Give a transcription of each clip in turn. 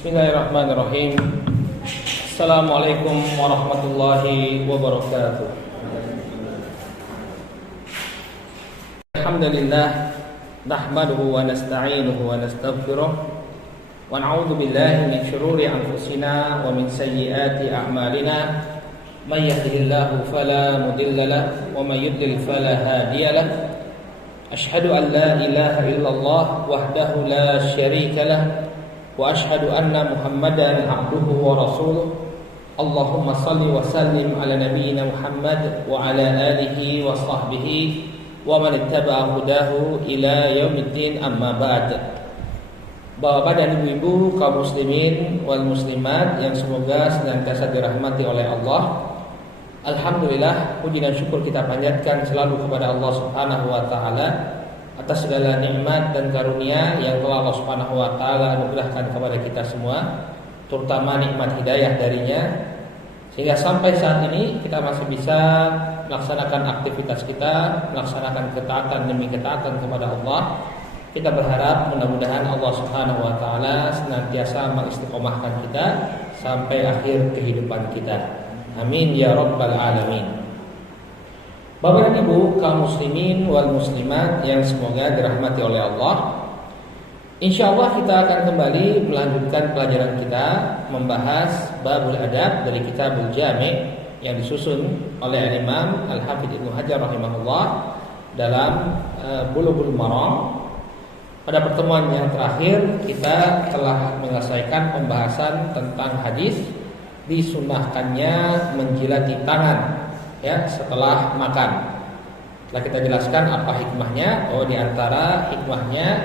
Bismillahirrahmanirrahim. Assalamualaikum warahmatullahi wabarakatuh. Alhamdulillah, nahmaduhu wa nasta'inuhu wa nastaghfiruh wa na'udzu billahi min shururi anfusina wa min sayyiati a'malina. May yahdihillahu fala mudilla lahu wa may yudlil fala hadiya lahu. Asyhadu an la ilaha illallah wahdahu la syarika lahu wa asyhadu anna Muhammadan abduhu wa rasuluh. Allahumma salli wa sallim ala nabiyyina Muhammad wa ala alihi wa sahbihi wa man ittaba'a hudahu ila yaumiddin, amma ba'd. Bapak dan ibu-ibu kaum muslimin wal muslimat yang semoga senantiasa dirahmati oleh Allah. Alhamdulillah, puji dan syukur kita panjatkan selalu kepada Allah Subhanahu wa taala atas segala nikmat dan karunia yang telah Allah Subhanahu wa taala anugerahkan kepada kita semua, terutama nikmat hidayah darinya, sehingga sampai saat ini kita masih bisa melaksanakan aktivitas kita, melaksanakan ketaatan demi ketaatan kepada Allah. Kita berharap mudah-mudahan Allah Subhanahu wa taala senantiasa mengistiqomahkan kita sampai akhir kehidupan kita. Amin ya rabbal alamin. Bapak dan Ibu kaum muslimin wal muslimat yang semoga dirahmati oleh Allah, insyaallah kita akan kembali melanjutkan pelajaran kita membahas babul adab dari kitabul jami' yang disusun oleh Imam Al-Hafidz Ibnu Hajar rahimahullah dalam Bulughul Maram. Pada pertemuan yang terakhir kita telah menyelesaikan pembahasan tentang hadis disunahkannya menjilati tangan setelah makan. Telah kita jelaskan apa hikmahnya. Di antara hikmahnya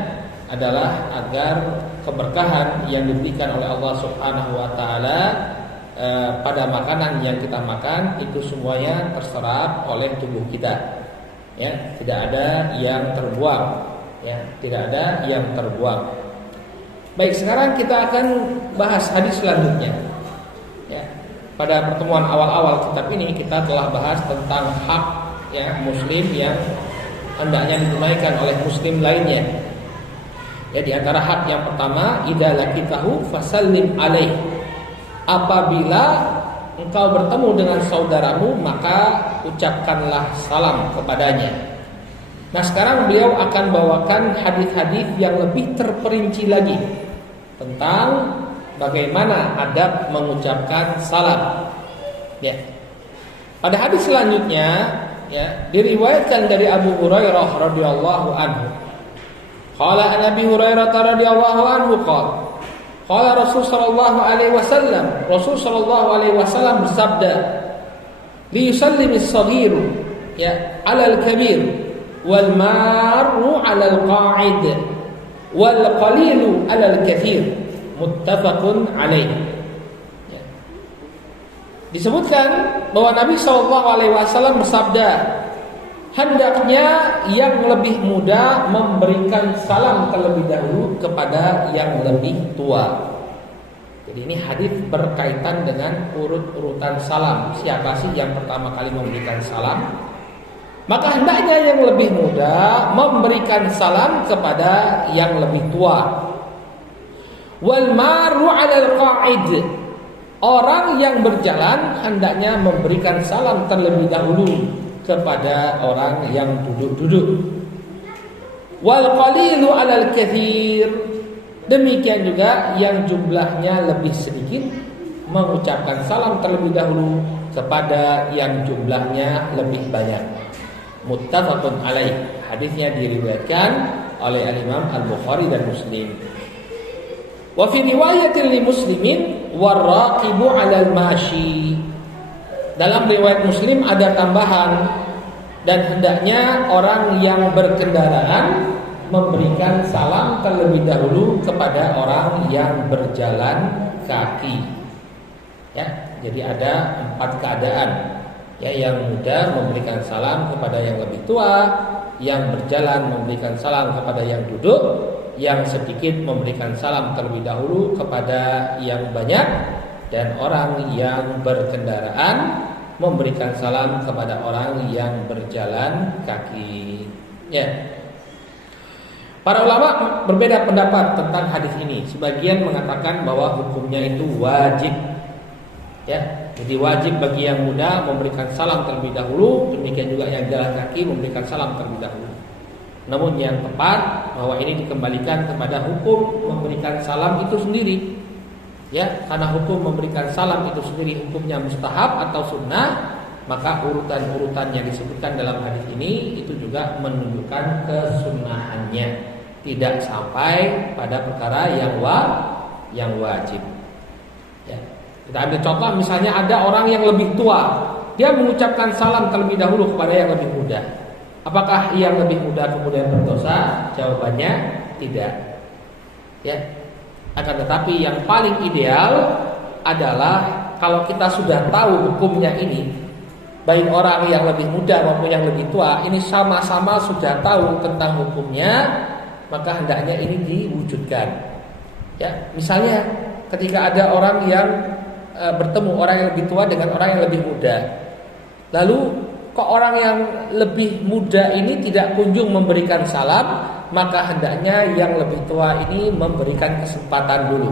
adalah agar keberkahan yang diberikan oleh Allah Subhanahu wa taala pada makanan yang kita makan itu semuanya terserap oleh tubuh kita. Tidak ada yang terbuang. Tidak ada yang terbuang. Baik, sekarang kita akan bahas hadis selanjutnya. Pada pertemuan awal-awal kitab ini kita telah bahas tentang hak muslim yang hendaknya ditunaikan oleh muslim lainnya. Di antara hak yang pertama, idza laqitahu fasallim alaih. Apabila engkau bertemu dengan saudaramu, maka ucapkanlah salam kepadanya. Nah, sekarang beliau akan bawakan hadis-hadis yang lebih terperinci lagi tentang bagaimana adab mengucapkan salam. Pada hadis selanjutnya diriwayatkan dari Abu Hurairah radhiyallahu anhu. Qala Abi Hurairah radhiyallahu anhu qala Rasul sallallahu alaihi wasallam. Rasul sallallahu alaihi wasallam bersabda, "Li yusallimis saghiru 'alal kabir wal marru 'alal qa'id wal qalilu 'alal katsir." Muttafaqun alaih. Disebutkan bahwa Nabi SAW bersabda, hendaknya yang lebih muda memberikan salam terlebih dahulu kepada yang lebih tua. Jadi ini hadis berkaitan dengan urut-urutan salam. Siapa sih yang pertama kali memberikan salam? Maka hendaknya yang lebih muda memberikan salam kepada yang lebih tua. Wal maru 'alal qa'id. Orang yang berjalan hendaknya memberikan salam terlebih dahulu kepada orang yang duduk-duduk. Wal qalilu 'alal katsir. Demikian juga yang jumlahnya lebih sedikit mengucapkan salam terlebih dahulu kepada yang jumlahnya lebih banyak. Muttafaqun alaih. Hadisnya diriwayatkan oleh Al-Imam Al-Bukhari dan Muslim. Wa fi riwayatin li muslimin waraqibu 'alal mashi. Dalam riwayat Muslim ada tambahan, dan hendaknya orang yang berkendaraan memberikan salam terlebih dahulu kepada orang yang berjalan kaki. Jadi ada 4 keadaan. Yang muda memberikan salam kepada yang lebih tua, yang berjalan memberikan salam kepada yang duduk, yang sedikit memberikan salam terlebih dahulu kepada yang banyak, dan orang yang berkendaraan memberikan salam kepada orang yang berjalan kaki. Para ulama berbeda pendapat tentang hadis ini. Sebagian mengatakan bahwa hukumnya itu wajib. Ya, jadi wajib bagi yang muda memberikan salam terlebih dahulu, demikian juga yang jalan kaki memberikan salam terlebih dahulu. Namun yang tepat bahwa ini dikembalikan kepada hukum memberikan salam itu sendiri. Ya, karena hukum memberikan salam itu sendiri hukumnya mustahab atau sunnah, maka urutan-urutan yang disebutkan dalam hadis ini itu juga menunjukkan kesunnahannya. Tidak sampai pada perkara yang wajib. Ya. Kita ambil contoh, misalnya ada orang yang lebih tua, dia mengucapkan salam terlebih dahulu kepada yang lebih muda. Apakah yang lebih muda kemudian berdosa? Jawabannya tidak. Ya. Akan tetapi yang paling ideal adalah kalau kita sudah tahu hukumnya ini, baik orang yang lebih muda maupun yang lebih tua, ini sama-sama sudah tahu tentang hukumnya, maka hendaknya ini diwujudkan. Ya, misalnya ketika ada orang yang bertemu orang yang lebih tua dengan orang yang lebih muda, lalu kok orang yang lebih muda ini tidak kunjung memberikan salam, maka hendaknya yang lebih tua ini memberikan kesempatan dulu.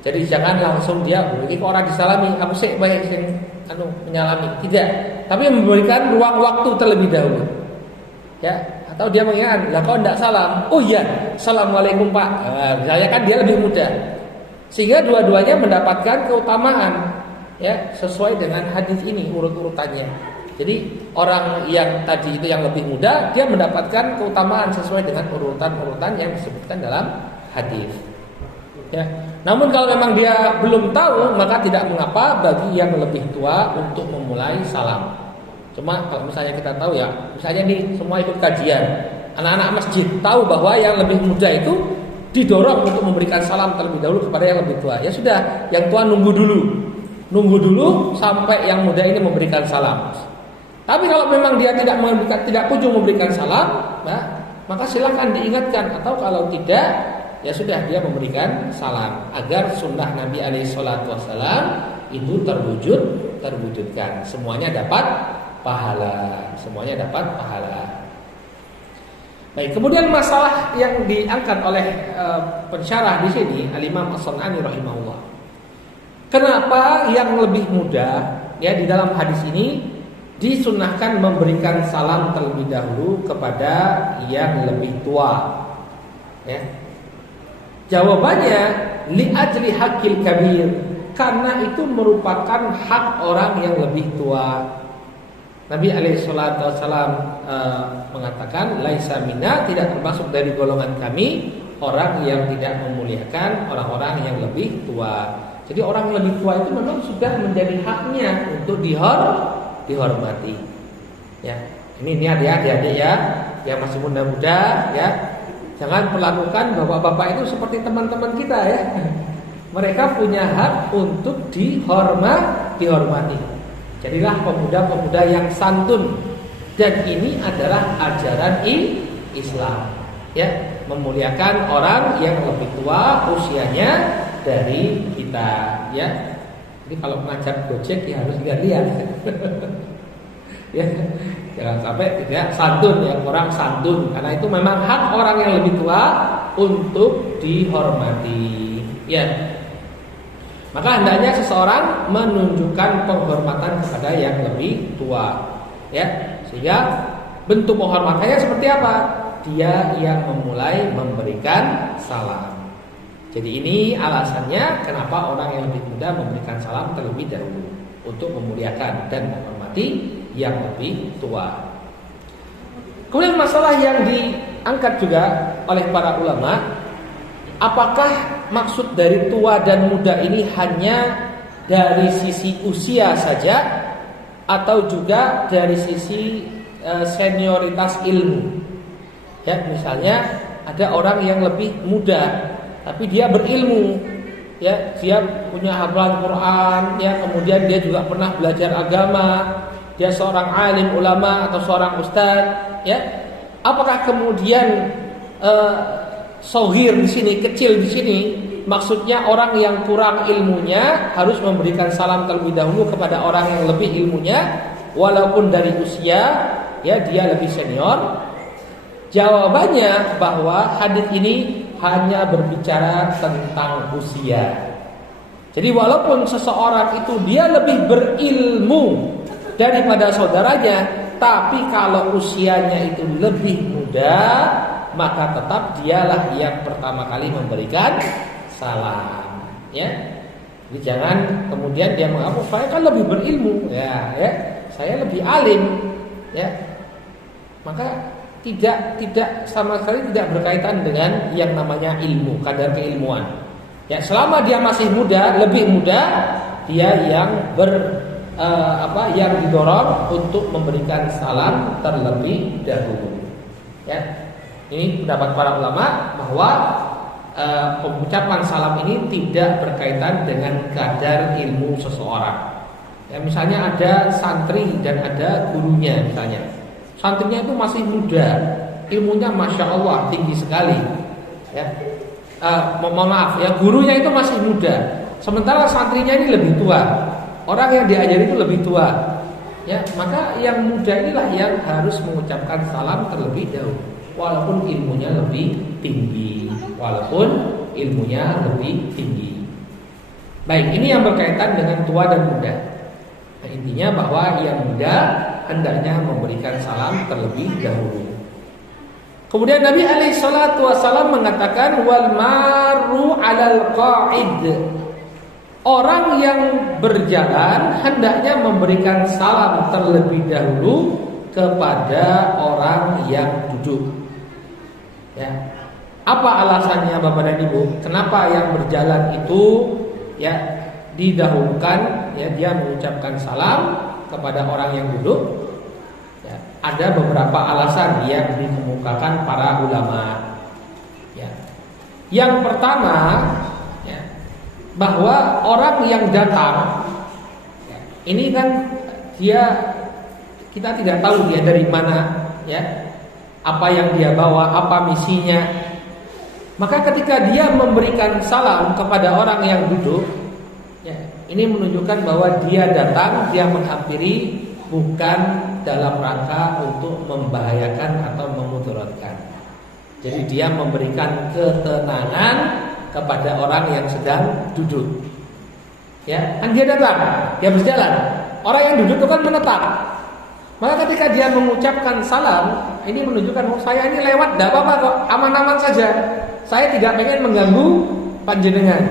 Jadi jangan langsung dia, ini kok orang disalami, kamu sih baik sing menyalami, tidak, tapi memberikan ruang waktu terlebih dahulu. Ya, atau dia mengingat, lah kok enggak salam? Oh iya, assalamualaikum Pak. Misalnya kan dia lebih muda, sehingga dua-duanya mendapatkan keutamaan, ya sesuai dengan hadis ini urut-urutannya. Jadi orang yang tadi itu yang lebih muda, dia mendapatkan keutamaan sesuai dengan urutan-urutan yang disebutkan dalam hadis. Ya. Namun kalau memang dia belum tahu, maka tidak mengapa bagi yang lebih tua untuk memulai salam. Cuma kalau misalnya kita tahu ya, misalnya nih semua ikut kajian, anak-anak masjid tahu bahwa yang lebih muda itu didorong untuk memberikan salam terlebih dahulu kepada yang lebih tua. Ya sudah, yang tua nunggu dulu sampai yang muda ini memberikan salam. Tapi kalau memang dia tidak kunjung memberikan salam, maka silakan diingatkan, atau kalau tidak, ya sudah dia memberikan salam agar sunnah Nabi SAW itu terwujudkan. Semuanya dapat pahala. Baik, kemudian masalah yang diangkat oleh pensyarah di sini Al-Imam As-San'ani rahimahullah. Kenapa yang lebih muda ya di dalam hadis ini disunnahkan memberikan salam terlebih dahulu kepada yang lebih tua? Ya. Jawabannya li ajli haqqil kabir, karena itu merupakan hak orang yang lebih tua. Nabi SAW mengatakan, laisa minna, tidak termasuk dari golongan kami orang yang tidak memuliakan orang-orang yang lebih tua. Jadi orang yang lebih tua itu memang sudah menjadi haknya untuk dihormati. Ya, ini adik-adik ya, yang masih muda-muda ya, jangan perlakukan bapak-bapak itu seperti teman-teman kita ya. Mereka punya hak untuk dihormati. Jadilah pemuda-pemuda yang santun, dan ini adalah ajaran Islam. Ya, memuliakan orang yang lebih tua usianya dari kita. Ya, jadi kalau mengajar Gojek ya harus lihat. Ya, jangan sampai tidak santun ya, orang santun, karena itu memang hak orang yang lebih tua untuk dihormati. Ya. Maka hendaknya seseorang menunjukkan penghormatan kepada yang lebih tua, ya. Sehingga bentuk penghormatannya seperti apa? Dia yang memulai memberikan salam. Jadi ini alasannya kenapa orang yang lebih muda memberikan salam terlebih dahulu, untuk memuliakan dan menghormati yang lebih tua. Kemudian masalah yang diangkat juga oleh para ulama, apakah maksud dari tua dan muda ini hanya dari sisi usia saja, atau juga dari sisi senioritas ilmu? Ya, misalnya ada orang yang lebih muda tapi dia berilmu, ya, dia punya hafalan Quran, ya, kemudian dia juga pernah belajar agama, dia seorang alim ulama atau seorang ustaz, ya. Apakah kemudian sohir di sini, kecil di sini, maksudnya orang yang kurang ilmunya harus memberikan salam terlebih dahulu kepada orang yang lebih ilmunya, walaupun dari usia ya dia lebih senior? Jawabannya bahwa hadis ini hanya berbicara tentang usia. Jadi walaupun seseorang itu dia lebih berilmu daripada saudaranya, tapi kalau usianya itu lebih muda, maka tetap dialah yang pertama kali memberikan salam. Ya, jadi jangan kemudian dia mengaku saya kan lebih berilmu, ya, saya lebih alim, ya. Maka tidak sama sekali tidak berkaitan dengan yang namanya ilmu, kadar keilmuan. Ya, selama dia masih muda, lebih muda, dia yang yang didorong untuk memberikan salam terlebih dahulu. Ya, ini pendapat para ulama bahwa pengucapan salam ini tidak berkaitan dengan kadar ilmu seseorang. Ya, misalnya ada santri dan ada gurunya misalnya. Santrinya itu masih muda, ilmunya masya Allah tinggi sekali. Ya, mohon maaf ya, gurunya itu masih muda, sementara santrinya ini lebih tua. Orang yang diajari itu lebih tua. Ya, maka yang muda inilah yang harus mengucapkan salam terlebih dahulu, walaupun ilmunya lebih tinggi. Baik, ini yang berkaitan dengan tua dan muda. Nah, intinya bahwa yang muda hendaknya memberikan salam terlebih dahulu. Kemudian Nabi alaihi salatu wasallam mengatakan wal maru 'alal qa'id. Orang yang berjalan hendaknya memberikan salam terlebih dahulu kepada orang yang duduk. Ya. Apa alasannya Bapak dan Ibu? Kenapa yang berjalan itu ya didahulukan, ya dia mengucapkan salam kepada orang yang duduk? Ya, ada beberapa alasan yang dikemukakan para ulama. Ya. Yang pertama, ya, bahwa orang yang datang, ya, ini kan kita tidak tahu dia dari mana, ya, apa yang dia bawa, apa misinya. Maka ketika dia memberikan salam kepada orang yang duduk, ya, ini menunjukkan bahwa dia datang, dia menghampiri bukan dalam rangka untuk membahayakan atau memudaratkan. Jadi dia memberikan ketenangan kepada orang yang sedang duduk. Ya, kan dia datang, dia berjalan. Orang yang duduk itu kan menetap. Maka ketika dia mengucapkan salam, ini menunjukkan saya ini lewat, tidak apa-apa kok, aman-aman saja. Saya tidak pengen mengganggu panjenengan.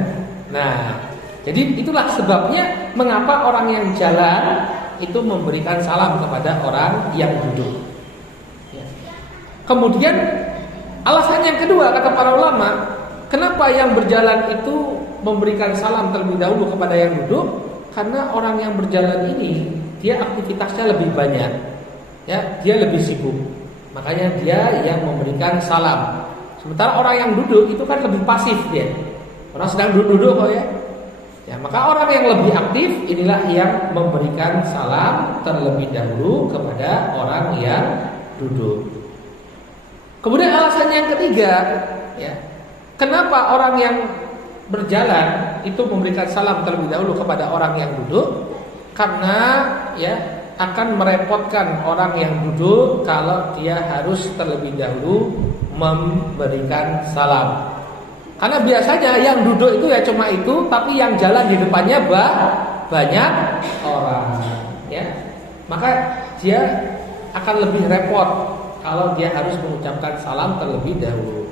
Nah, jadi itulah sebabnya mengapa orang yang jalan itu memberikan salam kepada orang yang duduk. Ya. Kemudian alasan yang kedua kata para ulama, kenapa yang berjalan itu memberikan salam terlebih dahulu kepada yang duduk? Karena orang yang berjalan ini dia aktivitasnya lebih banyak, ya, dia lebih sibuk. Makanya dia yang memberikan salam. Sementara orang yang duduk itu kan lebih pasif dia. Orang sedang duduk kok ya. Ya, maka orang yang lebih aktif inilah yang memberikan salam terlebih dahulu kepada orang yang duduk. Kemudian alasan yang ketiga, ya, kenapa orang yang berjalan itu memberikan salam terlebih dahulu kepada orang yang duduk? Karena ya akan merepotkan orang yang duduk kalau dia harus terlebih dahulu memberikan salam. Karena biasanya yang duduk itu ya cuma itu, tapi yang jalan di depannya banyak orang, ya. Maka dia akan lebih repot kalau dia harus mengucapkan salam terlebih dahulu.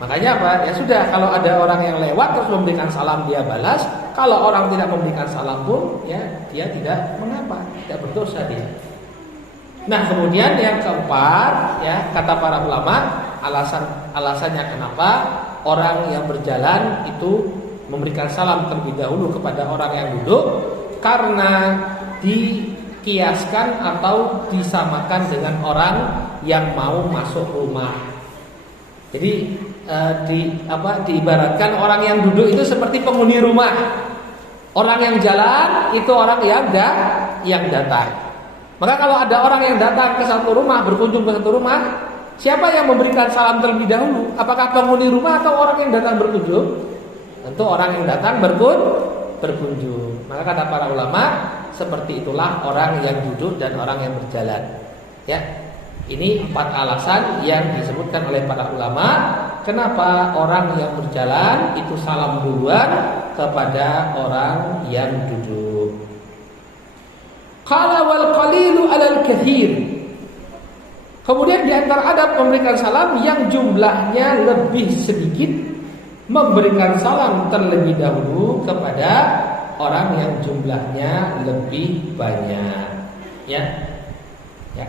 Makanya apa? Ya sudah, kalau ada orang yang lewat terus memberikan salam dia balas. Kalau orang tidak memberikan salam pun, ya dia tidak mengapa, tidak berdosa dia. Nah, kemudian yang keempat, ya kata para ulama, alasannya kenapa orang yang berjalan itu memberikan salam terlebih dahulu kepada orang yang duduk, karena dikiaskan atau disamakan dengan orang yang mau masuk rumah. Jadi diibaratkan orang yang duduk itu seperti penghuni rumah. Orang yang jalan itu orang yang datang. Maka kalau ada orang yang datang ke satu rumah, berkunjung ke satu rumah, siapa yang memberikan salam terlebih dahulu? Apakah penghuni rumah atau orang yang datang berkunjung? Tentu orang yang datang berkunjung. Maka kata para ulama, seperti itulah orang yang duduk dan orang yang berjalan. Ya. Ini 4 alasan yang disebutkan oleh para ulama kenapa orang yang berjalan itu salam duluan kepada orang yang duduk. Qala wal qalilu 'alal katsir. Kemudian di antara adab memberikan salam yang jumlahnya lebih sedikit, memberikan salam terlebih dahulu kepada orang yang jumlahnya lebih banyak. Ya,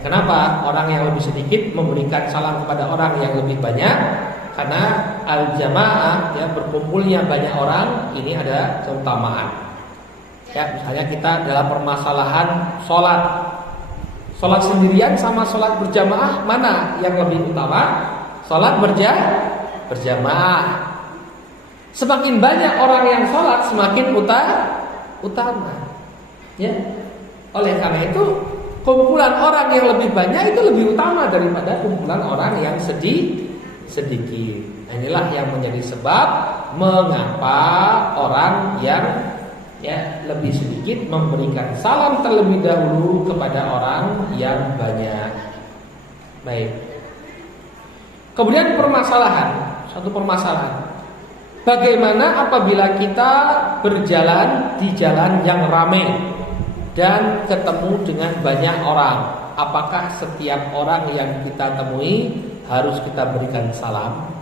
kenapa orang yang lebih sedikit memberikan salam kepada orang yang lebih banyak? Karena al-jamaah, ya, berkumpulnya banyak orang ini ada keutamaan. Ya, misalnya kita dalam permasalahan sholat sendirian sama sholat berjamaah, mana yang lebih utama? Sholat berjamaah. Semakin banyak orang yang sholat, semakin utama. Ya, oleh karena itu kumpulan orang yang lebih banyak itu lebih utama daripada kumpulan orang yang sedikit. Nah, inilah yang menjadi sebab mengapa orang yang lebih sedikit memberikan salam terlebih dahulu kepada orang yang banyak. Baik. Kemudian satu permasalahan. Bagaimana apabila kita berjalan di jalan yang ramai dan ketemu dengan banyak orang? Apakah setiap orang yang kita temui harus kita berikan salam?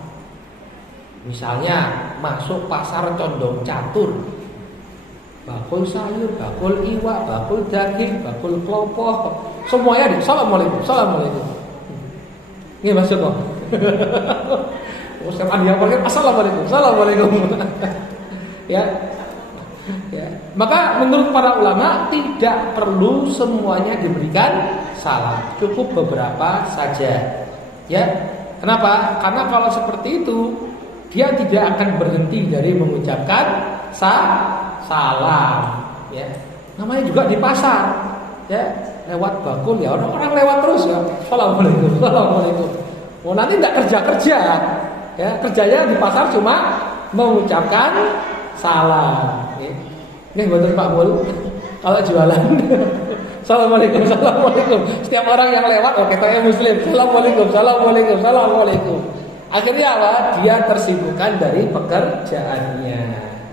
Misalnya masuk pasar Condong Catur, bakul sayur, bakul iwak, bakul daging, bakul klopo, semuanya assalamualaikum. Ini maksud kok. Ustaz dia pakai assalamualaikum. Ya. Maka menurut para ulama tidak perlu semuanya diberikan salam, cukup beberapa saja. Ya. Kenapa? Karena kalau seperti itu dia tidak akan berhenti dari mengucapkan salam. Ya. Namanya juga di pasar. Ya, lewat bakul ya orang lewat terus ya. Assalamualaikum. Oh, nanti tidak kerja. Ya, kerjanya di pasar cuma mengucapkan salam. Ini betul Pak Mul. Kalau jualan, assalamualaikum. Setiap orang yang lewat, kita Muslim, assalamualaikum. Akhirnya apa? Dia tersibukkan dari pekerjaannya.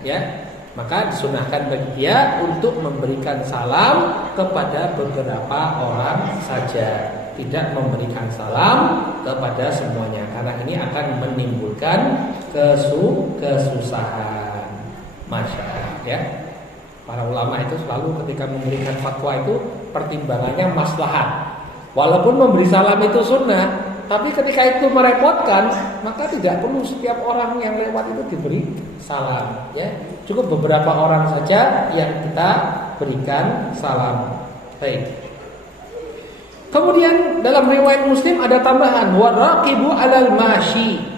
Ya, maka disunahkan bagi dia untuk memberikan salam kepada beberapa orang saja, tidak memberikan salam kepada semuanya, karena ini akan menimbulkan kesusahan. Masya Allah, ya. Para ulama itu selalu ketika memberikan fatwa itu pertimbangannya maslahat. Walaupun memberi salam itu sunnah, tapi ketika itu merepotkan, maka tidak perlu setiap orang yang lewat itu diberi salam. Ya, cukup beberapa orang saja yang kita berikan salam. Baik. Kemudian dalam riwayat Muslim ada tambahan waraqibu 'alal mashi.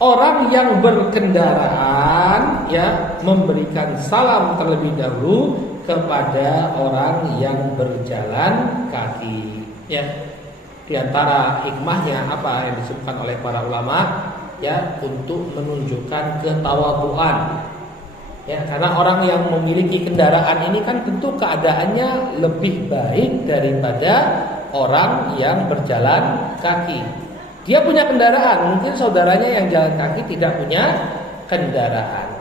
Orang yang berkendaraan ya memberikan salam terlebih dahulu kepada orang yang berjalan kaki. Ya. Di antara hikmahnya apa yang disebutkan oleh para ulama ya untuk menunjukkan ketawadhuan. Ya, karena orang yang memiliki kendaraan ini kan tentu keadaannya lebih baik daripada orang yang berjalan kaki. Dia punya kendaraan, mungkin saudaranya yang jalan kaki tidak punya kendaraan.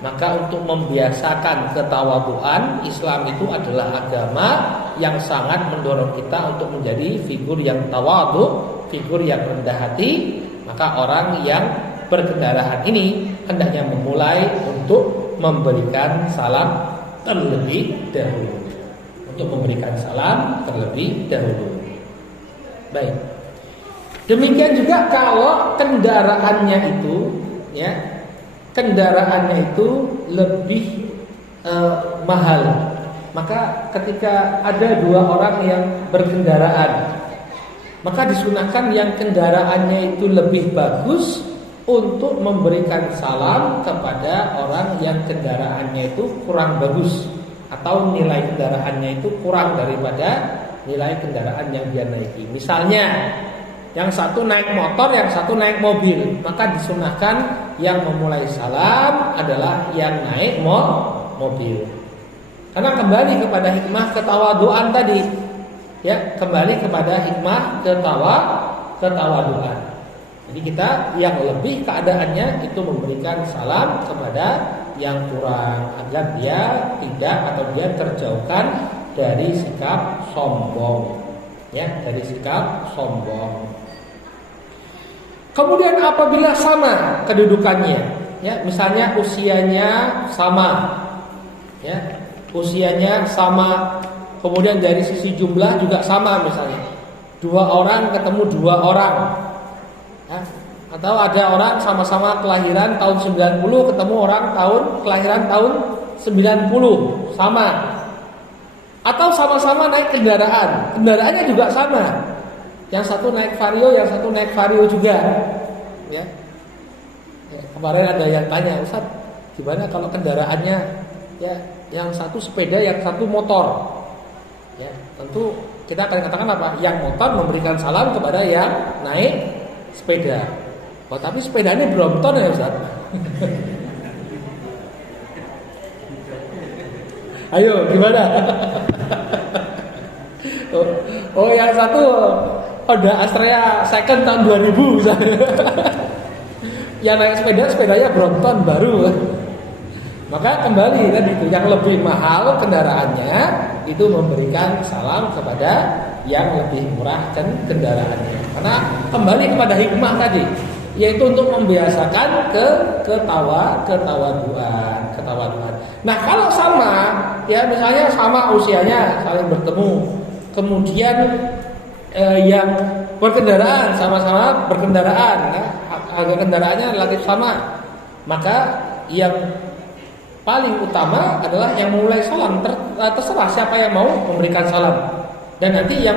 Maka untuk membiasakan ketawadhuan, Islam itu adalah agama yang sangat mendorong kita untuk menjadi figur yang tawadhu, figur yang rendah hati. Maka orang yang berkendaraan ini hendaknya memulai untuk memberikan salam terlebih dahulu. Baik. Demikian juga kalau kendaraannya itu lebih mahal. Maka ketika ada dua orang yang berkendaraan, maka disunahkan yang kendaraannya itu lebih bagus untuk memberikan salam kepada orang yang kendaraannya itu kurang bagus, atau nilai kendaraannya itu kurang daripada nilai kendaraan yang dia naiki. Misalnya yang satu naik motor, yang satu naik mobil, maka disunahkan yang memulai salam adalah yang naik mobil. Karena kembali kepada hikmah ketawadhuan tadi. ya kembali kepada hikmah ketawaduan. Jadi kita yang lebih keadaannya itu memberikan salam kepada yang kurang agar dia tidak atau dia terjauhkan dari sikap sombong, ya, dari sikap sombong. Kemudian apabila sama kedudukannya, ya, misalnya usianya sama, ya, usianya sama, kemudian dari sisi jumlah juga sama, misalnya 2 orang ketemu 2 orang, ya, atau ada orang sama-sama kelahiran tahun 90 ketemu orang kelahiran tahun 90, sama. Atau sama-sama naik kendaraannya juga sama. Yang satu naik Vario, yang satu naik Vario juga, ya. Kemarin ada yang tanya, Ustaz, gimana kalau kendaraannya, ya, yang satu sepeda, yang satu motor, ya, tentu kita akan katakan apa? Yang motor memberikan salam kepada yang naik sepeda. Oh, tapi sepedanya Brompton ya, Ustaz? Ayo, gimana? Oh, yang satu Honda Astrea second tahun 2000 misalnya. Yang naik sepedanya Brompton baru. Maka kembali tadi itu, yang lebih mahal kendaraannya itu memberikan salam kepada yang lebih murah kendaraannya. Karena kembali kepada hikmah tadi, yaitu untuk membiasakan ketawaduan. Nah, kalau sama, ya misalnya sama usianya, saling bertemu, kemudian yang berkendaraan sama-sama berkendaraan, ya, harga kendaraannya relatif sama, maka yang paling utama adalah yang memulai salam. Terserah siapa yang mau memberikan salam. Dan nanti yang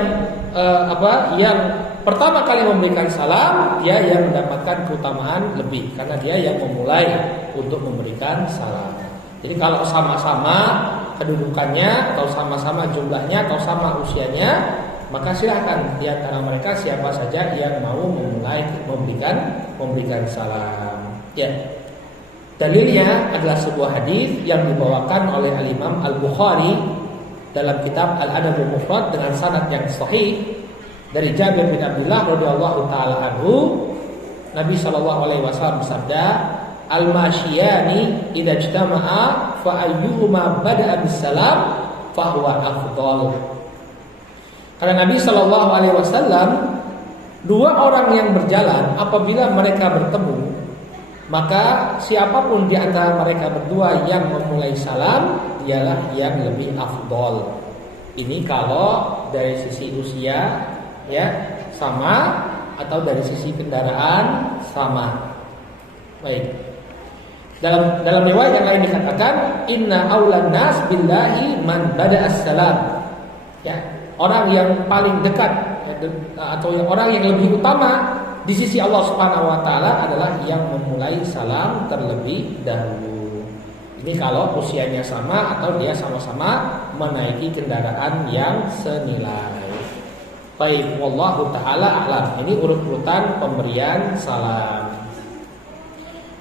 yang pertama kali memberikan salam, dia yang mendapatkan keutamaan lebih karena dia yang memulai untuk memberikan salam. Jadi kalau sama-sama kedudukannya, atau sama-sama jumlahnya, atau sama usianya, maka silahkan di antara mereka siapa saja yang mau memulai memberikan salam. Ya. Dalilnya adalah sebuah hadis yang dibawakan oleh Al-Imam Al-Bukhari dalam kitab Al-Adabul Mufrad dengan sanad yang sahih dari Jabir bin Abdullah radhiyallahu taala anhu. Nabi sallallahu alaihi wasallam bersabda, "Al-mashiyani idza ijtama'a fa ayyuhuma bada'a bis-salam fa huwa afdal." Karena Nabi sallallahu alaihi wasallam, 2 orang yang berjalan apabila mereka bertemu, maka siapapun di antara mereka berdua yang memulai salam, dialah yang lebih afdol. Ini kalau dari sisi usia, ya, sama, atau dari sisi kendaraan sama. Baik. Dalam riwayat yang lain dikatakan, inna aulan nas billahi man bada as-salam. Ya, orang yang paling dekat, ya, atau orang yang lebih utama di sisi Allah Subhanahu wa taala adalah yang memulai salam terlebih dahulu. Ini kalau usianya sama atau dia sama-sama menaiki kendaraan yang senilai. Baik, wallahu taala a'lam. Ini urut-urutan pemberian salam.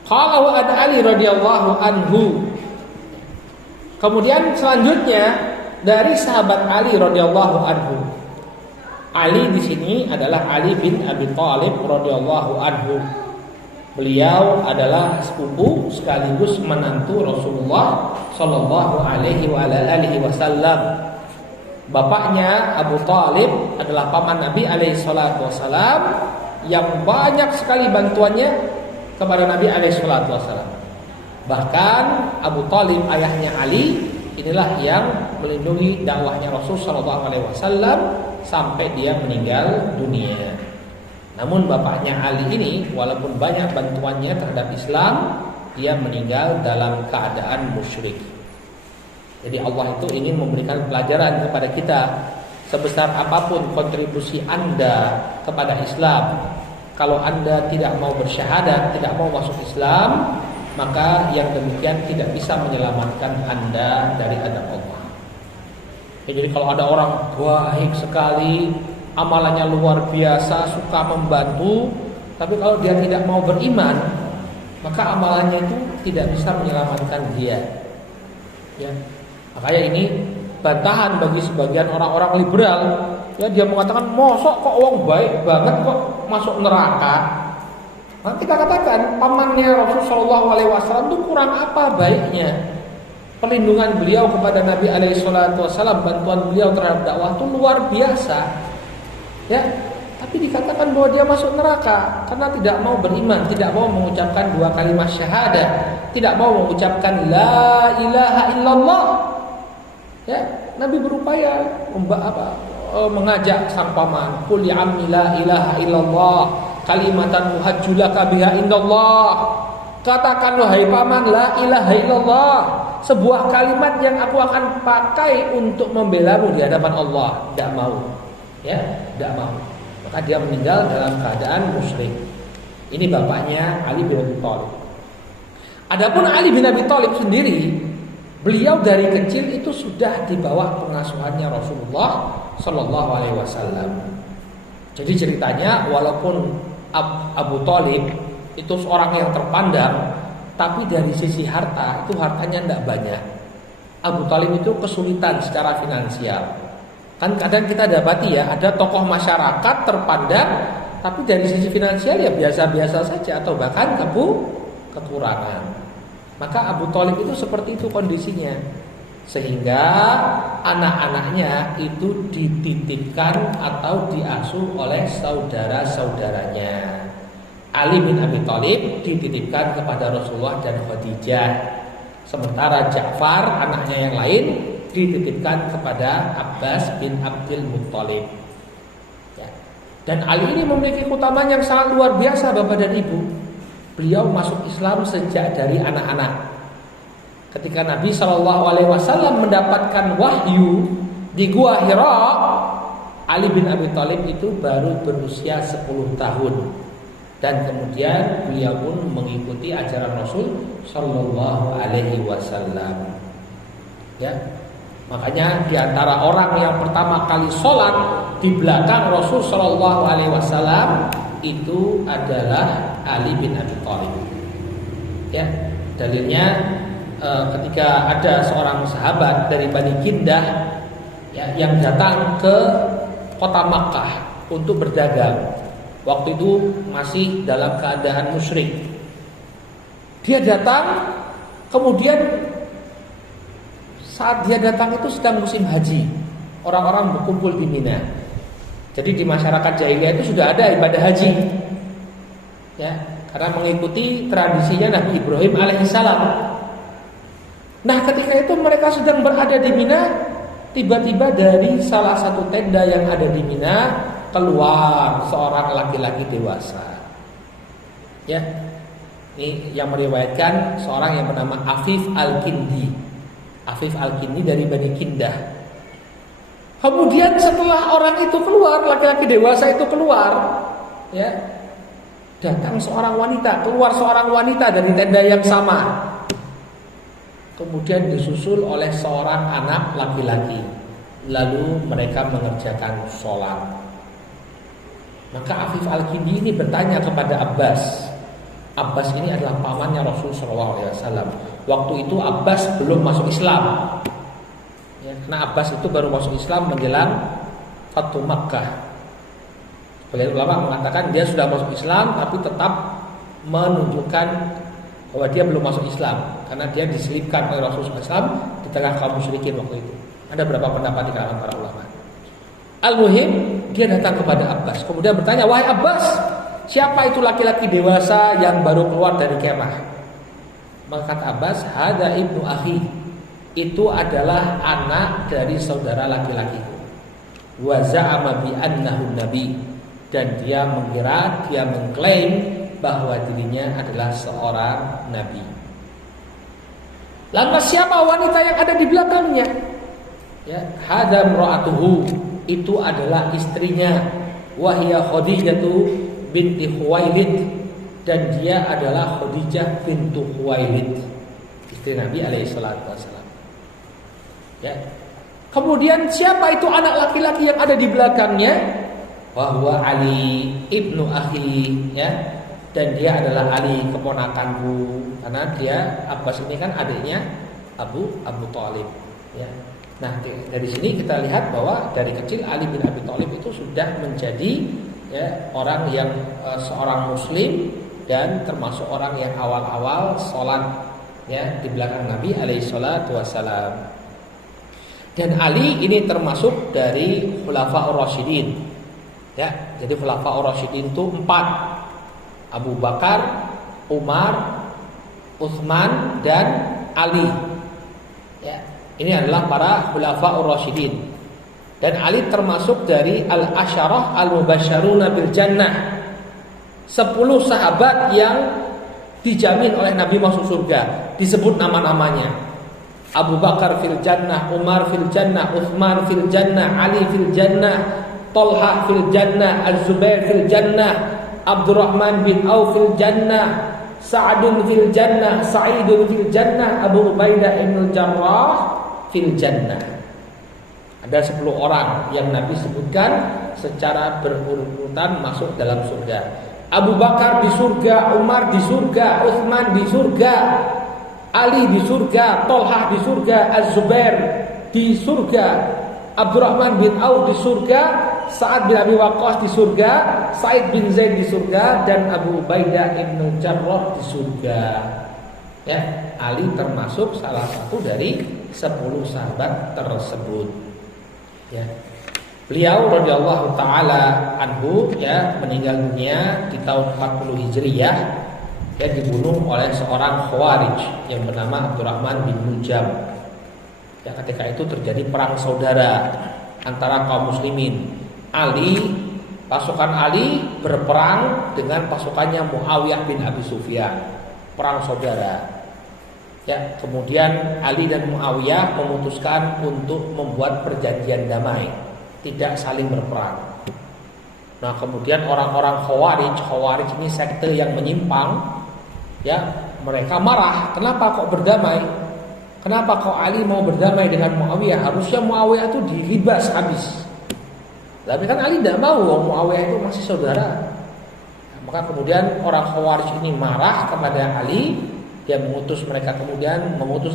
Kalau ada Ali radhiyallahu anhu. Kemudian selanjutnya dari sahabat Ali radhiyallahu anhu. Ali di sini adalah Ali bin Abi Thalib radhiyallahu anhu. Beliau adalah sepupu sekaligus menantu Rasulullah sallallahu alaihi wasallam. Bapaknya Abu Thalib adalah paman Nabi alaihi salatu wasallam yang banyak sekali bantuannya kepada Nabi alaihi salatu wasallam. Bahkan Abu Thalib ayahnya Ali inilah yang melindungi dakwahnya Rasul sallallahu alaihi wasallam sampai dia meninggal dunia. Namun bapaknya Ali ini walaupun banyak bantuannya terhadap Islam, dia meninggal dalam keadaan musyrik. Jadi Allah itu ingin memberikan pelajaran kepada kita, sebesar apapun kontribusi Anda kepada Islam, kalau Anda tidak mau bersyahadat, tidak mau masuk Islam, maka yang demikian tidak bisa menyelamatkan Anda dari azab Allah. Jadi kalau ada orang baik sekali, amalannya luar biasa, suka membantu, tapi kalau dia tidak mau beriman, maka amalannya itu tidak bisa menyelamatkan dia. Ya. Makanya ini bantahan bagi sebagian orang-orang liberal Ya, dia mengatakan, mosok kok wong baik banget kok masuk neraka. Nah, kita katakan pamannya Rasulullah SAW itu kurang apa baiknya? Perlindungan beliau kepada Nabi SAW, bantuan beliau terhadap dakwah itu luar biasa. Ya, tapi dikatakan bahwa dia masuk neraka karena tidak mau beriman, tidak mau mengucapkan 2 kalimat syahadat, tidak mau mengucapkan la ilaha illallah. Ya, Nabi berupaya mengajak sang paman, qul ya ammi la ilaha illallah kalimatan uhajjulaka biha indallah. Katakan wahai paman, la ilaha illallah, sebuah kalimat yang aku akan pakai untuk membelamu di hadapan Allah. Tidak mau. Ya, tidak mau. Maka dia meninggal dalam keadaan musyrik. Ini bapaknya Ali bin Abi Thalib. Adapun Ali bin Abi Thalib sendiri, beliau dari kecil itu sudah di bawah pengasuhannya Rasulullah Sallallahu Alaihi Wasallam. Jadi ceritanya, walaupun Abu Thalib itu seorang yang terpandang, tapi dari sisi harta itu hartanya tidak banyak. Abu Thalib itu kesulitan secara finansial. Kan kadang kita dapati ya, ada tokoh masyarakat terpandang, tapi dari sisi finansial ya biasa-biasa saja atau bahkan kekurangan. Maka Abu Thalib itu seperti itu kondisinya. Sehingga anak-anaknya itu dititipkan atau diasuh oleh saudara-saudaranya. Ali bin Abi Thalib dititipkan kepada Rasulullah dan Khadijah. Sementara Ja'far, anaknya yang lain, dititipkan kepada Abbas bin Abdul Muttalib. Ya. Dan Ali ini memiliki keutamaan yang sangat luar biasa, Bapak dan Ibu. Beliau masuk Islam sejak dari anak-anak. Ketika Nabi SAW mendapatkan wahyu di Gua Hira, Ali bin Abi Thalib itu baru berusia 10 tahun. Dan kemudian beliau pun mengikuti ajaran Rasul Sallallahu Alaihi Wasallam. Ya, makanya di antara orang yang pertama kali sholat di belakang Rasul Sallallahu Alaihi Wasallam itu adalah Ali bin Abi Thalib. Ya, dalilnya ketika ada seorang sahabat dari Bani Kindah ya, yang datang ke kota Makkah untuk berdagang. Waktu itu masih dalam keadaan musyrik. Dia datang, kemudian saat dia datang itu sedang musim haji. Orang-orang berkumpul di Mina. Jadi di masyarakat jahiliyah itu sudah ada ibadah haji. Ya, karena mengikuti tradisinya Nabi Ibrahim alaihissalam. Nah, ketika itu mereka sedang berada di Mina, tiba-tiba dari salah satu tenda yang ada di Mina keluar seorang laki-laki dewasa. Ya, ini yang meriwayatkan seorang yang bernama Afif Al-Kindi. Afif Al-Kindi dari Bani Kindah. Kemudian setelah orang itu keluar, laki-laki dewasa itu keluar, ya, datang seorang wanita, keluar seorang wanita dari tenda yang sama. Kemudian disusul oleh seorang anak laki-laki. Lalu mereka mengerjakan sholat. Maka Afif Al-Kindi ini bertanya kepada Abbas. Abbas ini adalah pamannya Rasulullah SAW. Waktu itu Abbas belum masuk Islam. Ya, karena Abbas itu baru masuk Islam menjelang Fathu Makkah. Sebagian ulama mengatakan dia sudah masuk Islam, tapi tetap menunjukkan bahwa dia belum masuk Islam karena dia diselipkan oleh Rasulullah SAW di tengah kaum musyrikin waktu itu. Ada beberapa pendapat di kalangan para ulama. Al-Muhim, dia datang kepada Abbas, kemudian bertanya, wahai Abbas, siapa itu laki-laki dewasa yang baru keluar dari kemah? Maka kata Abbas, hada ibnu akhi, itu adalah anak dari saudara laki-lakiku. Wa za'ama bi annahu nabi, dan dia mengira, dia mengklaim bahwa dirinya adalah seorang nabi. Lantas siapa wanita yang ada di belakangnya? Ya, hada imra'atuhu, itu adalah istrinya. Wahia Khadijah binti Khuwailid, dan dia adalah Khadijah bintu Khuwailid, istri Nabi alaihi salatu wasallam. Ya. Kemudian siapa itu anak laki-laki yang ada di belakangnya? Bahwa Ali ibnu akhi, ya. Dan dia adalah Ali, keponakanku. Karena dia Abbas ini kan adiknya Abu Thalib, ya. Nah, dari sini kita lihat bahwa dari kecil Ali bin Abi Thalib itu sudah menjadi orang yang seorang muslim dan termasuk orang yang awal-awal sholat di belakang Nabi alaihi salatu wassalam. Dan Ali ini termasuk dari Khulafaur Rasyidin. Jadi Khulafaur Rasyidin itu 4. Abu Bakar, Umar, Utsman dan Ali. Ini adalah para Khulafaur Rasyidin. Dan Ali termasuk dari Al-Asyarah Al-Mubasysyaruna bil Jannah. 10 sahabat yang dijamin oleh Nabi masuk surga, disebut nama-namanya. Abu Bakar fil jannah, Umar fil jannah, Utsman fil jannah, Ali fil jannah, Thalhah fil jannah, Az-Zubair fil jannah, Abdurrahman bin Auf fil jannah, Sa'dun fil jannah, Sa'idun fil jannah, Abu Ubaidah bin Jarrah fil jannah. Ada 10 orang yang Nabi sebutkan secara berurutan masuk dalam surga. Abu Bakar di surga, Umar di surga, Utsman di surga, Ali di surga, Thalhah di surga, Az-Zubair di surga, Abdurrahman bin Auf di surga, Sa'ad bin Abi Waqqas di surga, Sa'id bin Zaid di surga, dan Abu Ubaidah bin Jarrah di surga. Ali termasuk salah satu dari 10 sahabat tersebut. Beliau radhiyallahu taala anhu meninggal dunia di tahun 40 Hijriyah. Dibunuh oleh seorang Khawarij yang bernama Abdurrahman bin Muljam. Ketika itu terjadi perang saudara antara kaum muslimin. Pasukan Ali berperang dengan pasukannya Muawiyah bin Abi Sufyan. Perang saudara. Kemudian Ali dan Muawiyah memutuskan untuk membuat perjanjian damai, tidak saling berperang. Nah, kemudian orang-orang Khawarij ini sekte yang menyimpang. Mereka marah. Kenapa kok berdamai? Kenapa kok Ali mau berdamai dengan Muawiyah? Harusnya Muawiyah itu diribas habis. Tapi kan Ali tidak mau, Muawiyah itu masih saudara. Maka kemudian orang Khawarij ini marah kepada Ali. Dia mengutus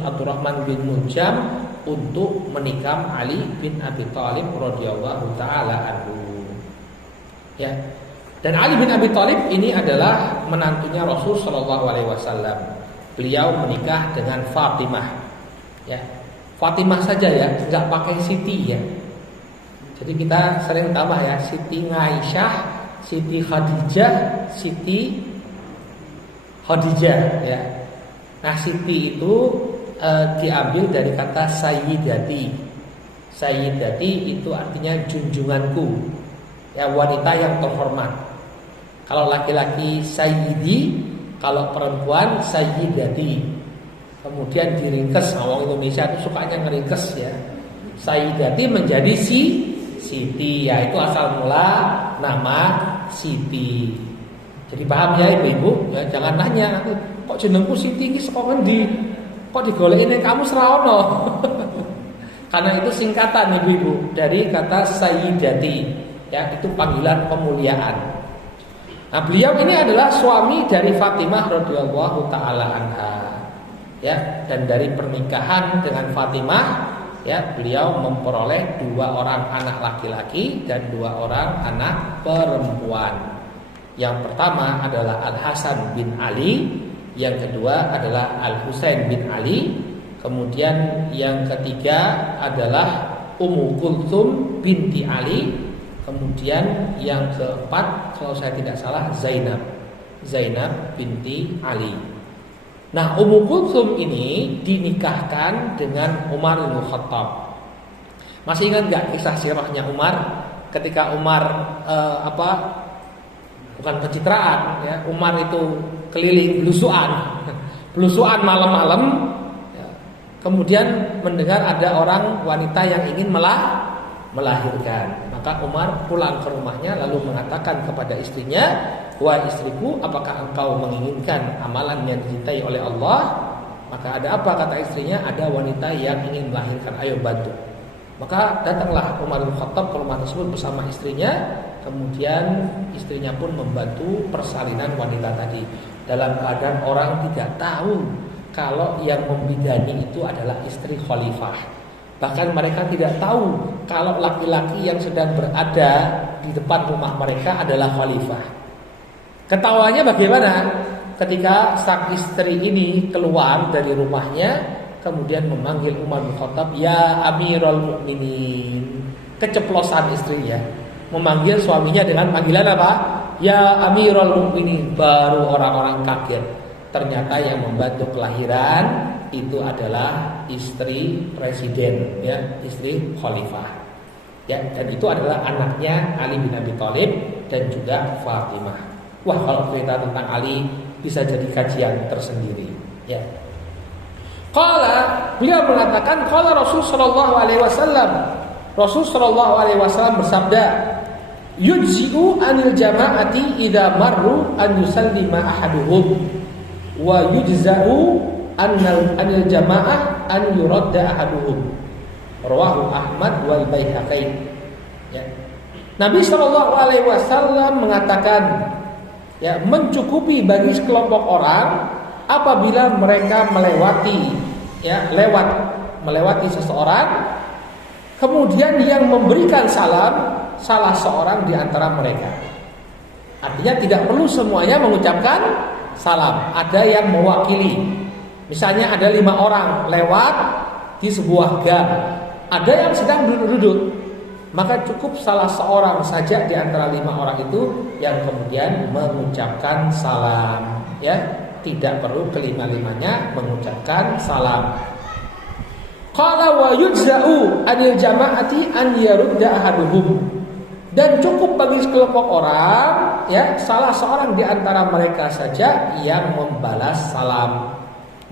Abdurrahman bin Muljam untuk menikam Ali bin Abi Thalib radhiyallahu taala anhu. Dan Ali bin Abi Thalib ini adalah menantunya Rasul sallallahu alaihi wasallam. Beliau menikah dengan Fatimah. Fatimah saja enggak pakai Siti Jadi kita sering tambah Siti Aisyah, Siti Khadijah, Siti Khadijah Nah, Siti itu diambil dari kata Sayyidati. Sayyidati itu artinya junjunganku. Wanita yang terhormat. Kalau laki-laki Sayyidi, kalau perempuan Sayyidati. Kemudian diringkes. Orang Indonesia itu sukanya ngeringkes Sayyidati menjadi Siti. Itu asal mula nama Siti. Jadi paham ibu-ibu? Jangan nanya, kok jenengku Siti iki saka ngendi? Kok digoleki kamu seraono? Karena itu singkatan ibu-ibu dari kata Sayyidati. Itu panggilan kemuliaan. Nah, beliau ini adalah suami dari Fatimah radhiyallahu taala anha. Dan dari pernikahan dengan Fatimah, beliau memperoleh 2 orang anak laki-laki dan 2 orang anak perempuan. Yang pertama adalah Al-Hasan bin Ali, yang kedua adalah Al-Husain bin Ali, kemudian yang ketiga adalah Ummu Kulthum binti Ali, kemudian yang keempat kalau saya tidak salah Zainab binti Ali. Nah, Ummu Kulthum ini dinikahkan dengan Umar bin Khattab. Masih ingat nggak kisah sirahnya Umar ketika Umar bukan pencitraan Umar itu keliling belusuan malam-malam kemudian mendengar ada orang wanita yang ingin melahirkan. Maka Umar pulang ke rumahnya lalu mengatakan kepada istrinya, "Wahai istriku, apakah engkau menginginkan amalan yang dicintai oleh Allah?" Maka ada apa, kata istrinya? Ada wanita yang ingin melahirkan, ayo bantu. Maka datanglah Umar bin Khattab ke rumah tersebut bersama istrinya. Kemudian istrinya pun membantu persalinan wanita tadi. Dalam keadaan orang tidak tahu kalau yang membidani itu adalah istri khalifah. Bahkan mereka tidak tahu kalau laki-laki yang sedang berada di depan rumah mereka adalah khalifah. Ketahuannya bagaimana? Ketika sang istri ini keluar dari rumahnya, kemudian memanggil Umar bin Khattab, "Ya Amirul Mukminin." Keceplosan istrinya, memanggil suaminya dengan panggilan apa? "Ya Amirul Mukminin." Baru orang-orang kaget. Ternyata yang membantu kelahiran itu adalah istri presiden, ya, istri khalifah. Ya, dan itu adalah anaknya Ali bin Abi Thalib dan juga Fatimah. Wah, kalau cerita tentang Ali bisa jadi kajian tersendiri, ya. Beliau mengatakan, qala Rasul sallallahu alaihi wasallam. Rasul sallallahu alaihi wasallam bersabda, "Yujzi'u anil jama'ati idza marru an yusallima ahaduhum wa yujza'u anil jama'ah an yuradda ahaduhum." Rawahu Ahmad wal Baihaqi. Ya. Nabi sallallahu alaihi wasallam mengatakan, ya, mencukupi bagi sekelompok orang apabila mereka melewati seseorang, kemudian yang memberikan salam salah seorang di antara mereka. Artinya tidak perlu semuanya mengucapkan salam, ada yang mewakili. Misalnya ada 5 orang lewat di sebuah gang, ada yang sedang duduk-duduk, maka cukup salah seorang saja di antara 5 orang itu yang kemudian mengucapkan salam, ya, tidak perlu kelima-limanya mengucapkan salam. Qala wa yujza'u anil jama'ati an yarudda ahaduhum. Dan cukup bagi sekelompok orang, ya, salah seorang di antara mereka saja yang membalas salam.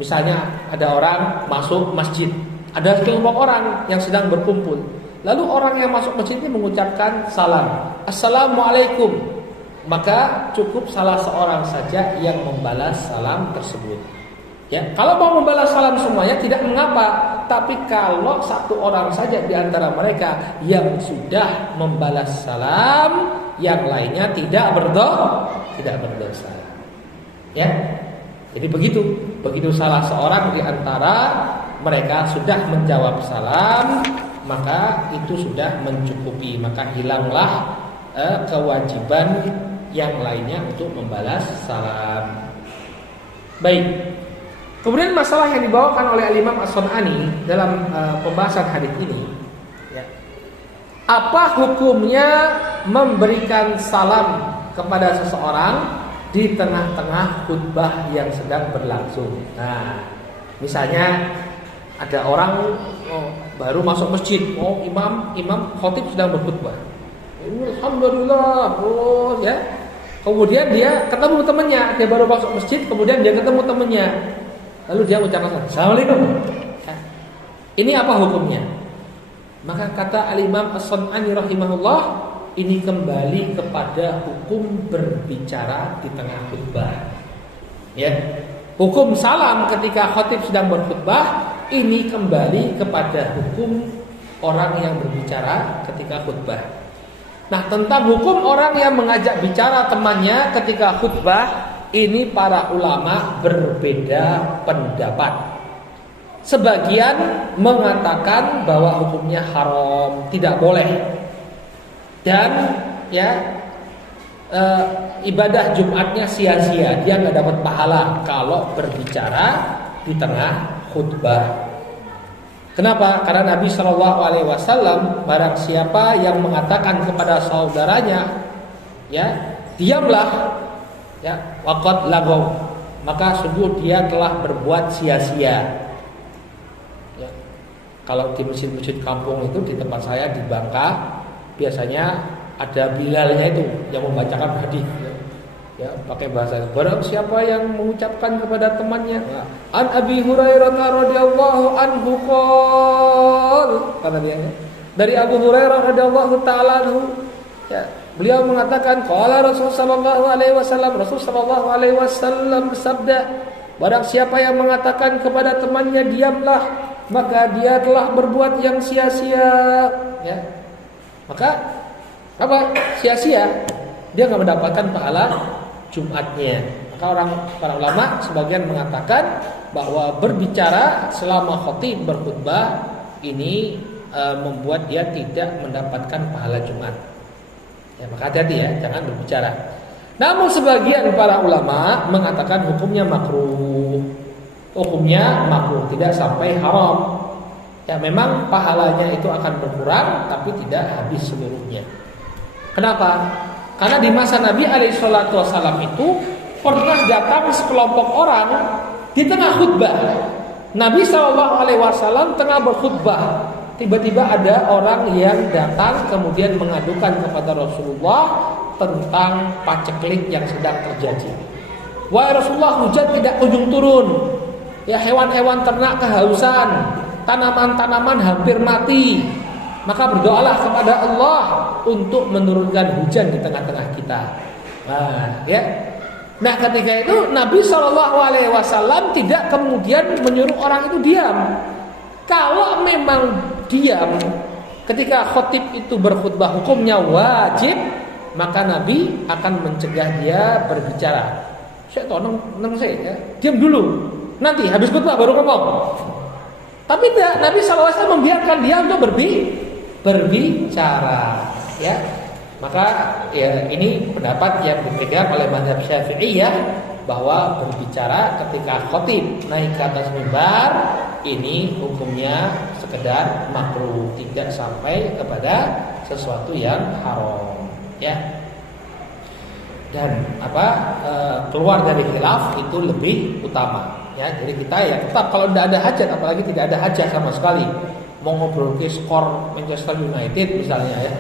Misalnya ada orang masuk masjid, ada sekelompok orang yang sedang berkumpul. Lalu orang yang masuk masjid ini mengucapkan salam, "Assalamualaikum." Maka cukup salah seorang saja yang membalas salam tersebut. Ya, kalau mau membalas salam semuanya tidak mengapa, tapi kalau satu orang saja di antara mereka yang sudah membalas salam, yang lainnya tidak berdosa. Ya. Jadi begitu salah seorang di antara mereka sudah menjawab salam, maka itu sudah mencukupi, maka hilanglah kewajiban yang lainnya untuk membalas salam. Baik. Kemudian masalah yang dibawakan oleh Al-Imam As-Sun'ani dalam pembahasan hadis ini, ya. Apa hukumnya memberikan salam kepada seseorang di tengah-tengah khutbah yang sedang berlangsung? Nah, misalnya ada orang baru masuk masjid, imam khatib sedang berkhutbah. Alhamdulillah, ya. Kemudian dia ketemu temannya, dia baru masuk masjid, kemudian dia ketemu temannya. Lalu dia mengucapkan Assalamualaikum. Ini apa hukumnya? Maka kata Al-Imam As-Sun'ani rahimahullah, ini kembali kepada hukum berbicara di tengah khutbah. Ya. Hukum salam ketika khatib sedang berkhutbah ini kembali kepada hukum orang yang berbicara ketika khutbah. Nah, tentang hukum orang yang mengajak bicara temannya ketika khutbah, ini para ulama berbeda pendapat. Sebagian mengatakan bahwa hukumnya haram, tidak boleh. Dan ya, ibadah Jumatnya sia-sia, dia nggak dapat pahala kalau berbicara di tengah khutbah. Kenapa? Karena Nabi Shallallahu Alaihi Wasallam, barang siapa yang mengatakan kepada saudaranya, ya, diamlah, ya, waqad lagaw, maka sungguh dia telah berbuat sia-sia. Ya. Kalau di masjid-masjid kampung itu, di tempat saya di Bangka, biasanya ada bilalnya itu yang membacakan hadis. Ya, pakai bahasa. Barang siapa yang mengucapkan kepada temannya, An Abi Hurairah radhiyallahu anhu kata dia, dari Abu Hurairah radhiyallahu taala anhu, ya, beliau mengatakan, qala Rasul sallallahu alaihi wasallam, Rasul sallallahu alaihi wasallam bersabda, barang siapa yang mengatakan kepada temannya diamlah, maka dia telah berbuat yang sia-sia. Ya. Maka apa? Sia-sia. Dia enggak mendapatkan pahala Jumatnya. Maka para ulama sebagian mengatakan bahwa berbicara selama khatib berkhutbah ini membuat dia tidak mendapatkan pahala Jumat. Ya, maka hati-hati ya, jangan berbicara. Namun sebagian para ulama mengatakan hukumnya makruh. Hukumnya makruh, tidak sampai haram. Ya, memang pahalanya itu akan berkurang, tapi tidak habis seluruhnya. Kenapa? Karena di masa Nabi SAW itu pernah datang sekelompok orang di tengah khutbah. Nabi SAW tengah berkhutbah. Tiba-tiba ada orang yang datang kemudian mengadukan kepada Rasulullah tentang paceklik yang sedang terjadi. Wahai Rasulullah, hujan tidak kunjung turun. Ya, hewan-hewan ternak kehausan, tanaman-tanaman hampir mati. Maka berdoalah kepada Allah untuk menurunkan hujan di tengah-tengah kita. Nah, ya. Nah, ketika itu Nabi SAW tidak kemudian menyuruh orang itu diam. Kalau memang diam ketika khotib itu berkhutbah hukumnya wajib, maka Nabi akan mencegah dia berbicara. Saya tahu neng saya ya, diam dulu. Nanti habis khutbah baru ngomong. Tapi tidak, Nabi SAW membiarkan dia untuk berbicara, ya. Maka ya ini pendapat yang dipegang oleh mazhab Syafi'iyah bahwa berbicara ketika khotib naik ke atas mimbar ini hukumnya sekedar makruh, tidak sampai kepada sesuatu yang haram, ya. Dan keluar dari khilaf itu lebih utama, ya. Jadi kita ya tetap kalau tidak ada hajat, apalagi tidak ada hajat sama sekali, mau ngobrol ke skor Manchester United misalnya, ya.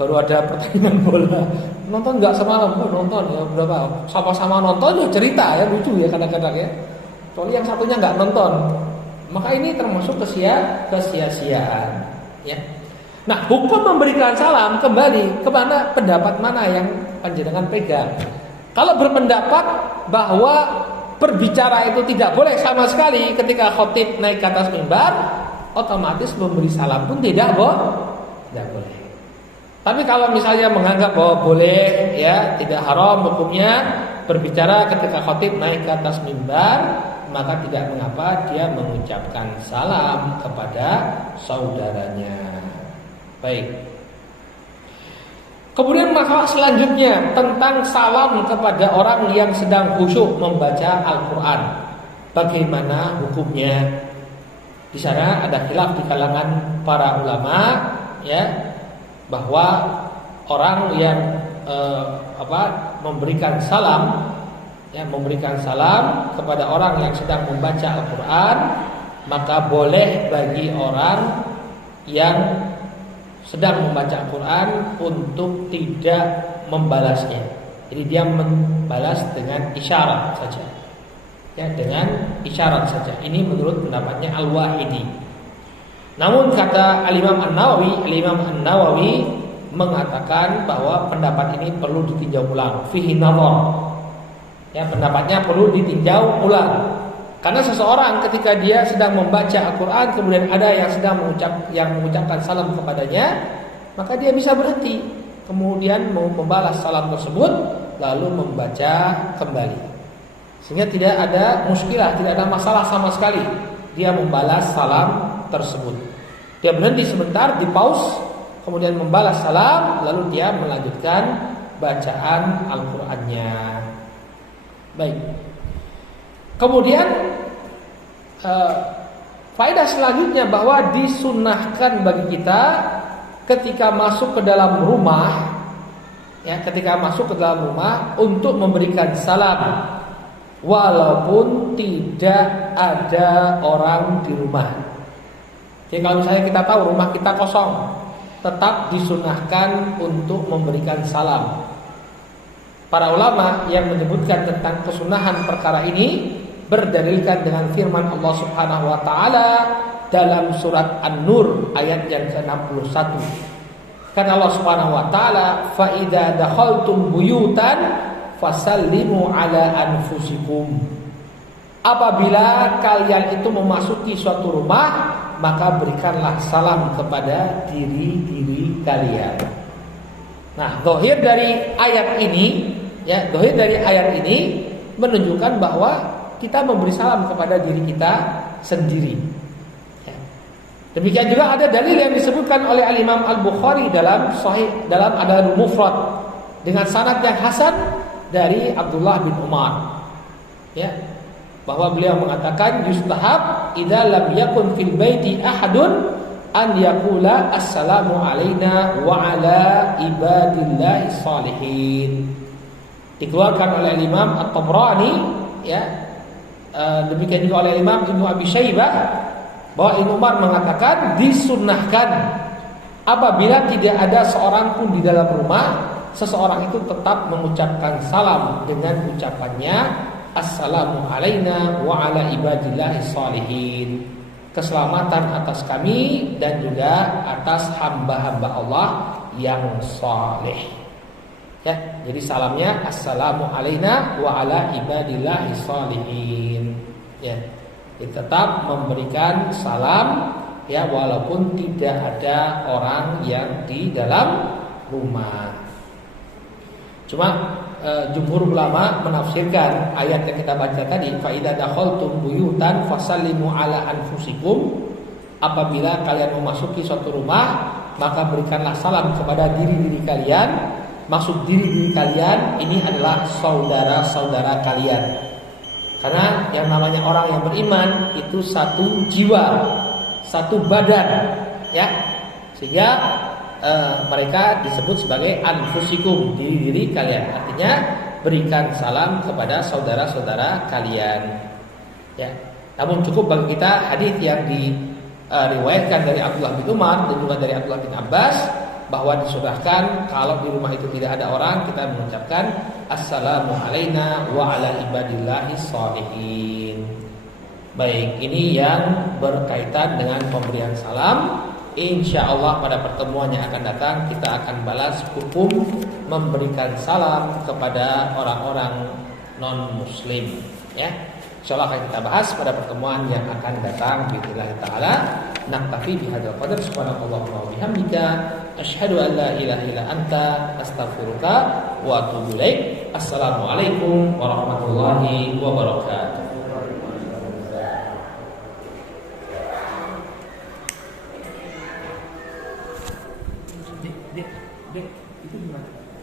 Baru ada pertandingan bola, nonton nggak semalam? Nonton ya, berapa? Sama-sama nonton ya, cerita ya, lucu ya kadang-kadang ya. Soalnya yang satunya nggak nonton, maka ini termasuk kesia-siaan, ya. Nah, hukum memberikan salam kembali kemana, pendapat mana yang panjenengan pegang? Kalau berpendapat bahwa berbicara itu tidak boleh sama sekali ketika khotib naik ke atas mimbar, otomatis memberi salam pun tidak boleh. Tapi kalau misalnya menganggap bahwa boleh, ya, tidak haram hukumnya berbicara ketika khotib naik ke atas mimbar, maka tidak mengapa dia mengucapkan salam kepada saudaranya. Baik. Kemudian masalah selanjutnya tentang salam kepada orang yang sedang khusyuk membaca Al-Quran. Bagaimana hukumnya? Di sana ada khilaf di kalangan para ulama, ya, bahwa orang yang memberikan salam kepada orang yang sedang membaca Al-Quran, maka boleh bagi orang yang sedang membaca Al-Quran untuk tidak membalasnya. Jadi dia membalas dengan isyarat saja, ya, dengan isyarat saja. Ini menurut pendapatnya Al-Wahidi. Namun kata Al-Imam An-Nawawi mengatakan bahwa pendapat ini perlu ditinjau ulang. Fihi nazar. Ya, pendapatnya perlu ditinjau ulang. Karena seseorang ketika dia sedang membaca Al-Quran, kemudian ada yang mengucapkan salam kepadanya, maka dia bisa berhenti, kemudian membalas salam tersebut, lalu membaca kembali. Sehingga tidak ada muskilah, tidak ada masalah sama sekali dia membalas salam tersebut. Dia berhenti sebentar, di pause, kemudian membalas salam, lalu dia melanjutkan bacaan Al-Qur'annya. Baik. Kemudian faedah selanjutnya bahwa disunnahkan bagi kita ketika masuk ke dalam rumah, ya, untuk memberikan salam walaupun tidak ada orang di rumah. Jadi kalau misalnya kita tahu rumah kita kosong, tetap disunahkan untuk memberikan salam. Para ulama yang menyebutkan tentang kesunahan perkara ini berdalilkan dengan firman Allah Subhanahu wa taala dalam surat An-Nur ayat yang ke-61. Kata Allah Subhanahu wa taala, "Fa idza dakhaltum buyutan fasallimu ala anfusikum." Apabila kalian itu memasuki suatu rumah, maka berikanlah salam kepada diri-diri kalian. Nah, zahir dari ayat ini, menunjukkan bahwa kita memberi salam kepada diri kita sendiri, ya. Demikian juga ada dalil yang disebutkan oleh Al-Imam Al-Bukhari dalam Sahih, dalam Adabul Mufrad dengan sanad yang hasan dari Abdullah bin Umar. Ya, bahwa beliau mengatakan yustahab idza lam yakun fil baiti ahadun an yaqula assalamu alaina wa ala ibadillahi salihin. Dikeluarkan oleh Imam At-Tabrani, ya. Demikian juga oleh Imam Ibnu Abi Syaibah bahwa Ibnu Umar mengatakan disunnahkan apabila tidak ada seorang pun di dalam rumah, seseorang itu tetap mengucapkan salam dengan ucapannya assalamu alaina wa ala ibadillahi salihin. Keselamatan atas kami dan juga atas hamba-hamba Allah yang saleh. Ya, jadi salamnya assalamu alaina wa ala ibadillahi salihin. Ya, jadi tetap memberikan salam ya walaupun tidak ada orang yang di dalam rumah. Cuma jumhur ulama menafsirkan ayat yang kita baca tadi, fa idza dakhaltum buyutan fasallimu ala anfusikum. Apabila kalian memasuki suatu rumah, maka berikanlah salam kepada diri-diri kalian. Maksud diri-diri kalian ini adalah saudara-saudara kalian. Karena yang namanya orang yang beriman itu satu jiwa, satu badan, ya. Sehingga mereka disebut sebagai anfusikum, diri-diri kalian. Artinya berikan salam kepada saudara-saudara kalian. Ya. Namun cukup bagi kita hadis yang diriwayatkan dari Abdullah bin Umar dan juga dari Abdullah bin Abbas bahwa disunahkan kalau di rumah itu tidak ada orang kita mengucapkan assalamu alaina wa ala ibadillahi sholihin. Baik, ini yang berkaitan dengan pemberian salam. Insya Allah pada pertemuan yang akan datang kita akan balas hukum memberikan salam kepada orang-orang non muslim, ya. Insya Allah akan kita bahas pada pertemuan yang akan datang bismillah taala. Naktafi bihadzal qadar, subhanakallahumma wa bihamdika asyhadu an la ilaha illa anta astaghfiruka wa atubu ilaik. Assalamualaikum warahmatullahi wabarakatuh. Dek, itu gimana?